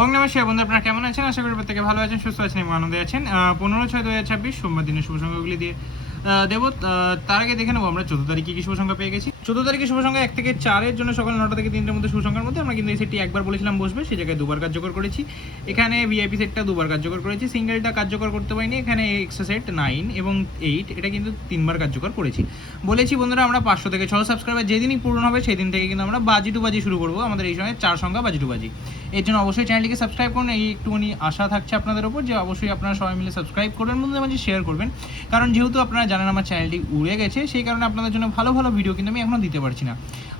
ওং নমস্কার বন্ধু, আপনারা কেমন আছেন? আশা করি প্রত্যেকে ভালো আছেন, সুস্থ আছেন এবং আনন্দে আছেন। 15/6/2026 সোমবার দিনের শুভ সংখ্যাগুলি দিয়ে দেব। তার আগে দেখে নেবো আমরা 14 তারিখে কি শুভ সংখ্যা পেয়ে গেছি। 14 তারিখে শুভ সংখ্যা 1 থেকে 4-এর জন্য সকাল 9টা থেকে 3টার মধ্যে শুভ সংখ্যার মধ্যে আমরা কিন্তু এই সেটটি একবার বলেছিলাম বসবে, সেই জায়গায় দুবার কার্যকর করেছি। এখানে ভিআইপি সেটটা দুবার কার্যকর করেছি, সিঙ্গেলটা কার্যকর করতে পারিনি। এখানে এক্সট্রা সেট 9 এবং 8 এটা কিন্তু 3বার কার্যকর করেছি। বলেছি বন্ধুরা, আমরা 500 থেকে 600 সাবস্ক্রাইবার যেদিনই পূরণ হবে সেই দিন থেকে কিন্তু আমরা বাজি টু বাজি শুরু করবো। আমাদের এই সময় 4 সংখ্যা বাজি টু বাজি। এর জন্য অবশ্যই চ্যানেলটিকে সাবস্ক্রাইব করুন। এই একটুখানি আশা থাকছে আপনাদের ওপর যে অবশ্যই আপনারা সবাই মিলে সাবস্ক্রাইব করবেন, বন্ধুদের মাঝে শেয়ার করবেন। কারণ যেহেতু আপনারা জানেন আমার চ্যানেলটি উড়ে গেছে, সেই কারণে আপনাদের জন্য ভালো ভালো ভিডিও কিন্তু আমি এখনও দিতে পারছি না।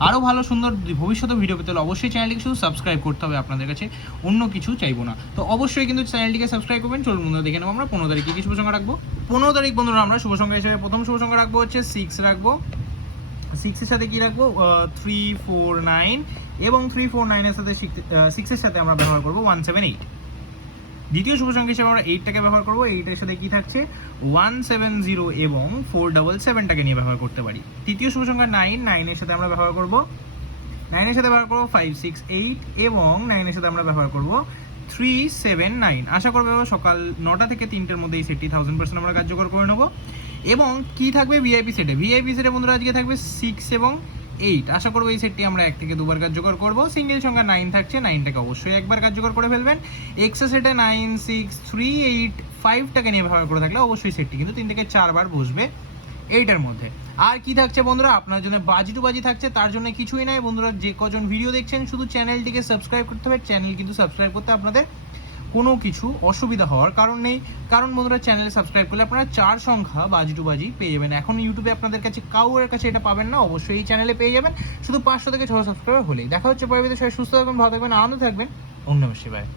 আরও ভালো সুন্দর ভবিষ্যতে ভিডিও পেতে হলে অবশ্যই চ্যানেলটিকে শুধু সাবস্ক্রাইব করতে হবে আপনাদের কাছে, অন্য কিছু চাইবো না। তো অবশ্যই কিন্তু চ্যানেলটিকে সাবস্ক্রাইব করবেন। চলুন বন্ধুরা দেখে নেবো আমরা 15 তারিখে কি শুভ সংখ্যা রাখবো। 15 তারিখ বন্ধুরা আমরা শুভ সংখ্যা হিসেবে প্রথম শুভ সংখ্যা রাখবো হচ্ছে 6 রাখবো। 6 এর সাথে কি রাখবো? 349 এবং 349 এর সাথে 6 এর সাথে আমরা ব্যবহার করবো 178। দ্বিতীয় শুভ সংখ্যা হিসেবে আমরা 8টাকে ব্যবহার করবো। 8 এর সাথে কি থাকছে? 170 এবং 477টাকে নিয়ে ব্যবহার করতে পারি। তৃতীয় শুভ সংখ্যা 9 এর সাথে আমরা ব্যবহার করবো 9 এর সাথে ব্যবহার করবো 568 এবং 9 এর সাথে আমরা ব্যবহার করবো 379। আশা করবো সকাল 9টা থেকে 3টের মধ্যে এই সেটটি 1000% আমরা কার্যকর করে নেবো। এবং কি থাকবে ভিআইপি সেটে? ভিআইপি সেটে বন্ধুরা আজকে থাকবে 6 এবং 8। আশা করবো এই সেটটি আমরা 1 থেকে 2বার কার্যকর করবো। সিঙ্গেল সংখ্যা 9 থাকছে, 9টাকে অবশ্যই একবার কার্যকর করে ফেলবেন। এক্সট্রা সেটে 9, 6, 3, 8, 5টাকে নিয়ে ব্যবহার করে থাকলে অবশ্যই সেটটি কিন্তু 3 থেকে 4বার বসবে এইটার মধ্যে। আর কি থাকছে বন্ধুরা? আপনার জন্য বাজি টু বাজি থাকছে। তার জন্য কিছুই নাই বন্ধুরা, যে কজন ভিডিও দেখছেন শুধু চ্যানেলটিকে সাবস্ক্রাইব করতে হবে। চ্যানেল কিন্তু সাবস্ক্রাইব করতে আপনাদের কোনো কিছু অসুবিধা হওয়ার কারণ নেই। কারণ বন্ধুরা, চ্যানেলে সাবস্ক্রাইব করলে আপনারা 4 সংখ্যা বাজি টু বাজি পেয়ে যাবেন। এখন ইউটিউবে আপনাদের কাছে কাউয়ের কাছে এটা পাবেন না, অবশ্যই এই চ্যানেলে পেয়ে যাবেন। শুধু 500 থেকে 600 সাবস্ক্রাইবার হলেই। দেখা হচ্ছে পরবর্তী। সবাই সুস্থ থাকবেন, ভালো থাকবেন, আনন্দ থাকবেন। ওম নমঃ শিবায়।